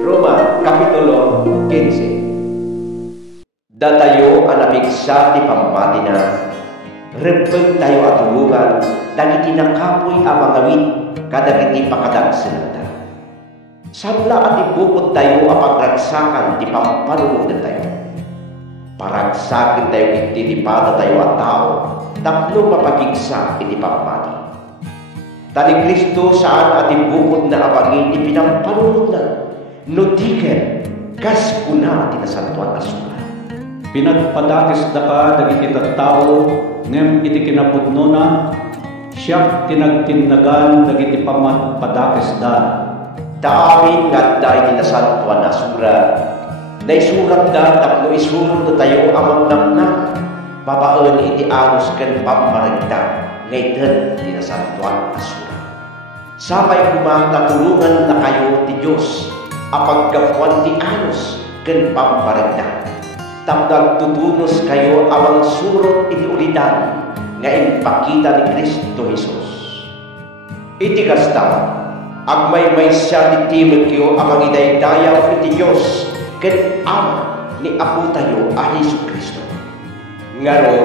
Roma Kapitulo 15. Datayo ang nabigsa ti pamati na, rempeng tayo at tulungan, dagiti nakapoy ang mga wit, kadagiti pakadagsinanda. Sabla at ibukod tayo ang pagragsakan ti pampalunod na tayo. Paragsakin tayo iti ti pada tayo at tao, tapno mapagigsa iti pamati. Tani Kristo saan at ibukod na abangin ti pinampalunod na, no diken, kas kuna tinasantuan asukan. Pinagpadakis da ka dagiti tattao ngem iti kinapudnona siya tinagtinnagan dagiti pamadpadakis da. Daamin nga da tinasantuan asuran. Naisurat da tapno isulod na tayo amang namnak. Babaen iti anus ken pammaragda ngayten tinasantuan asuran. Sabay kumakatulungan na kayo ti Diyos apagkapuan ti anus ken pammaragda. Tapdag tutunos kayo amang surot iti ulidan nga impakita ni Kristo Jesus. Iti kasta, agmay-may siya ti Timoteo amang idaydayaw iti Diyos ken ama ni Apo tayo a Hesu Kristo. Ngaro,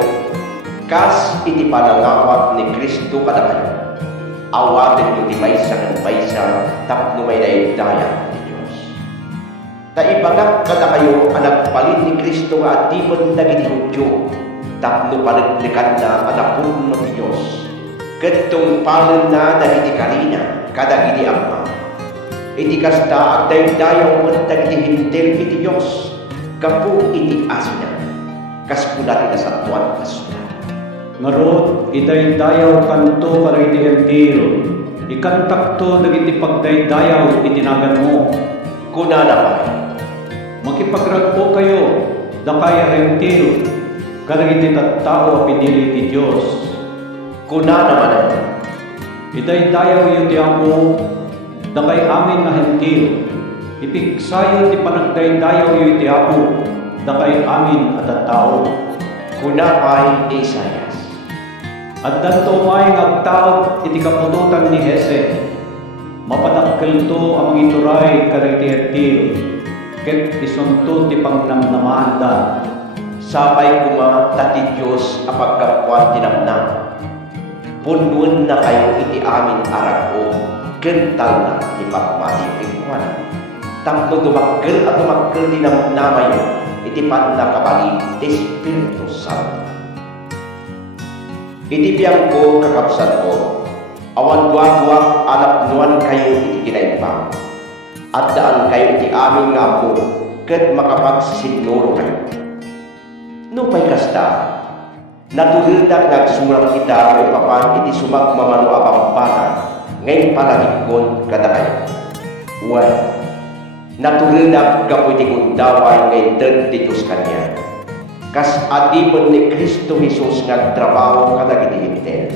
kas iti panangawat ni Kristo kada kayo, awaten mo ti maysa ken maysa tapno may daydayaw iti Diyos. Taibagak kada kayo ang nagpalit ni Kristo nga atipon dagiti Hudyo, tapno panaglikad na anapun no ti Diyos. Kadtong panen na dagiti karina, kadagiti ama. Iti kasta at daydayaw mo dagiti hintil iti Diyos, kapu iti asina, kaspuna ti nasatuan asuna. Ngarot, idaydayaw kanto karagiti hentil, ikantakto dagiti pagdaydayaw itinagan mo. Kuna naman, makipagragpo kayo, da kaya hentil, kadagiti tattao a pinili ti Diyos. kuna naman, Idaydayaw yu ti Apo, da kay amin na hentil, ipigsayo ti panagdaydayaw yu ti Apo, da kay amin at tattao. kuna pa'y Isayas. At danto may ngagtaot iti kapunutan ni Hese, mapadakkel to ang ituray kadagiti hentil, ket isunto ti pangnamnamaan da. Sabay kuma tati Diyos apagkapuan tinamnam. Punuan na kayo iti amin arago, kental na iti pagmati pikuan. Tapno dumagkel at dumagkel tinamnamay iti panakabalin ti Espiritu Santo. Iti biyang ko kakapsan ko, awan duwa-duwak alapnuan kayo iti kinaimbang. At daan kayo iti amin nga Apo, ket makapagsinuro kayo. Nupay kasta, natulildak nagsurat kita o papan iti sumagmamano apampanan, ngayon palagikon kada kayo. Well, natulildak kapo iti kundaway ngayon ti Diyos kanya. Kas adipon ni Kristo Jesus nga trabaho kada iti hintel.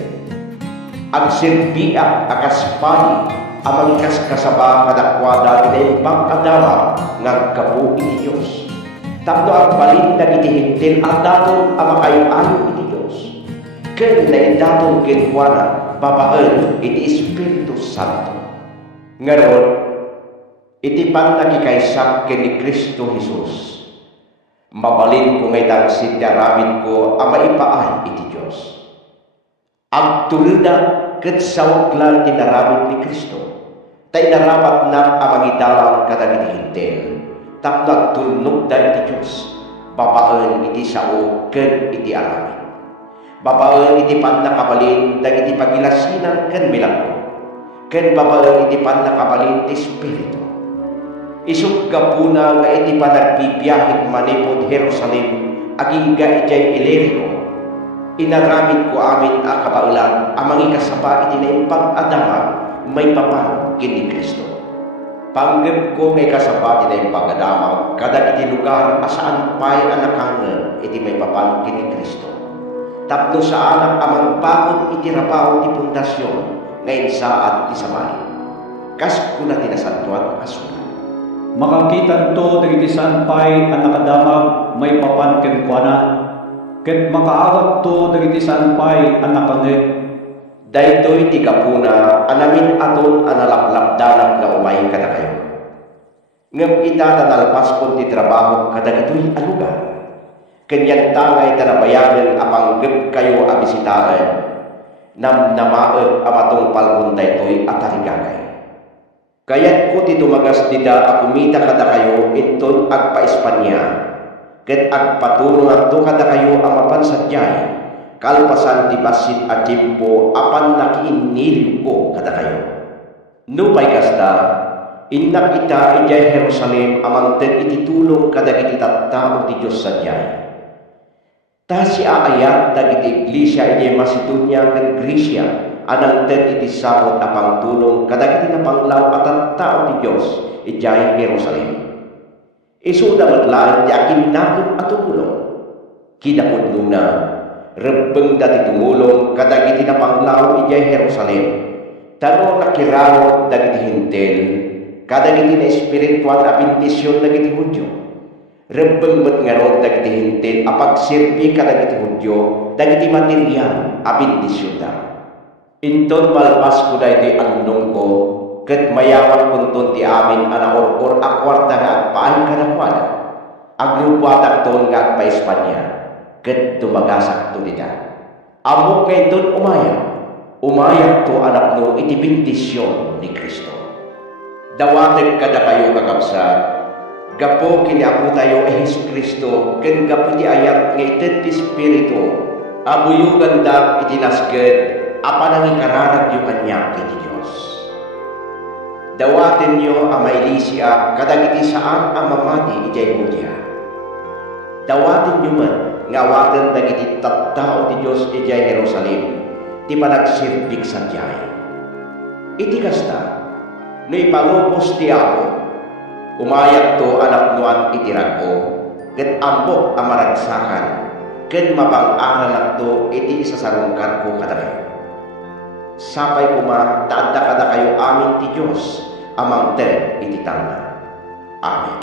Agsilbiak akas pali, amang ikas kasaba kadakwada tinaimbang adama nga kapo iti Diyos. Tapno ang palindag iti hintil at datong ang makayo-ayo iti Diyos. Ken na datong kinkuana babaen iti Espiritu Santo. Ngayon, iti panakikaisak ken ni Kristo Jesus. Mabalin ko ngay tangsit ti aramid ko ang maipaay iti Diyos. Agtulda ket sawaglan ti naramid ni Kristo. Tay narapat na ang mangidalang kadagiti hintil. Tapno tulnog da iti Diyos, babaen iti sao ken iti aramid. Babaen iti pannakabalin dagiti pagilasinan ken milagro, ken babaen iti pannakabalin ti Espiritu. Isuk gapuna nga iti panagbibiyahe manipod Jerusalem agingga ijay Ilirico. Inaramid ko amin a kabailan amang ikasaba iti naimbang adama may papan ken ni Kristo. Panggap ko may kasabati na yung pagdamag, kada iti lugar asaan pa'y anakangan iti may papangkin ni Kristo. Tapno sa anak amang bakod iti rabaw ti pundasyon, ngayon saan ti samay. Kas ko na tinasantuan asunan. Makakitan to dagiti saan pa'y anakadamag may papanken kuana, ket makaawat to dagiti saan pa'y anakangit. Daytoy ti kapuna anamin aton analaklapdanak nga umay kada kayo. Ngem ita nanalpas pun ti trabaho kadagitoy a lugar. Kanyan tangay tanabayanan apang geb kayo abisitaan. Namaeg amatong palbuntay toy atarigagay. Kayat ko ti dumagas dida akumita kada kayo inton agpa Espanya. Ket agpatulong adto kada kayo amapan sadyay. Kalpasan ti basit a tiempo apan nakiinil ko kada kayo. Nupay kasta, innak ita ijay Jerusalem amang ten ititulong kadagiti tattao ti Dios sadyay. Ta si aayat dagiti iglesia ijay Macedonia ken Grecia anang ten iti sabot apang tulong kadagiti napanglaw at tattao ti Dios ijay Jerusalem. Isuda matlaan ti akinakot at tumulong. Kinapod nuna, rebeng dati tumulong kadagiti napanglaw ijay Jerusalem. Tano nakiraot dagiti hintel, kadagiti na espiritual na bendisyon dagiti Hudyo. Rebeng met ngarot dagiti hintel apag sirbi kadagiti Hudyo, dagiti material a bendisyon da. Inton malpas ko daytoy angnong ko, ket mayawan kunton ti amin anaor-or a kwarta nga agpaay kadakwada. Agrupatak ton nga agpa Espanya, ket tumagasak to dita. Amo kay ton umayak to anak no iti bendisyon ni Kristo. Dawateg kada kayo kakabsat, gapo kini apo tayo Hesus Kristo, ken gapo ti ayat nga ited ti Espiritu, abuyugan da iti nasged, apan ang ikararag yu kanya kiti Diyos. Dawaten nyo ang mailisia kadagiti saan ang mamati ijay Judea. Dawaten nyo man ngawaten dagiti tattao ti Diyos ijay Jerusalem, ti panagsirpik sadyay. Iti kasta, no ipalubos ti ako, umayat to anak nuan itirag ko, ket ambok ang maragsakan, ken mapang-aral to iti isasarungkan ko kadagay. Sapay kuma, taadda kada kayo amin ti Diyos, amang ten iti tangna. Amen.